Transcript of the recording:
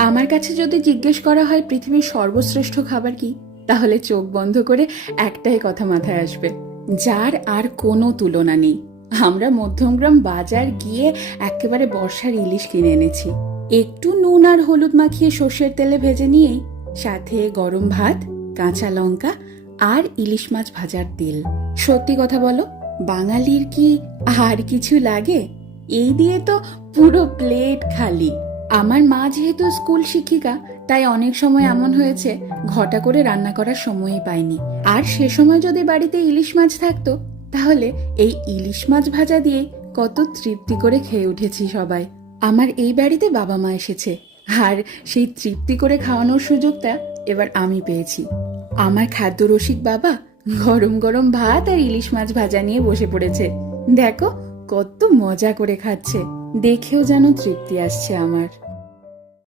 আমার কাছে যদি জিজ্ঞেস করা হয় পৃথিবীর সর্বশ্রেষ্ঠ খাবার কি, তাহলে চোখ বন্ধ করে একটাই কথা মাথায় আসবে, যার আর কোনো তুলনা নেই। আমরা মধ্যমগ্রাম বাজার গিয়ে একেবারে বর্ষার ইলিশ কিনে এনেছি। একটু নুন আর হলুদ মাখিয়ে সর্ষের তেলে ভেজে নিয়েই সাথে গরম ভাত, কাঁচা লঙ্কা আর ইলিশ মাছ ভাজার তেল। সত্যি কথা বলো, বাঙালির কি আর কিছু লাগে? এই দিয়ে তো পুরো প্লেট খালি। আমার মা যেহেতু স্কুল শিক্ষিকা, তাই অনেক সময় এমন হয়েছে ঘটা করে রান্না করার সময়ই পাইনি। আর সে সময় যদি বাড়িতে ইলিশ মাছ থাকতো, তাহলে এই ইলিশ মাছ ভাজা দিয়ে কত তৃপ্তি করে খেয়ে উঠেছি সবাই। আমার এই বাড়িতে বাবা মা এসেছে, আর সেই তৃপ্তি করে খাওয়ানোর সুযোগটা এবার আমি পেয়েছি। আমার খাদ্য রসিক বাবা গরম গরম ভাত আর ইলিশ মাছ ভাজা নিয়ে বসে পড়েছে। দেখো কত মজা করে খাচ্ছে, দেখেও যেন তৃপ্তি আসছে আমার।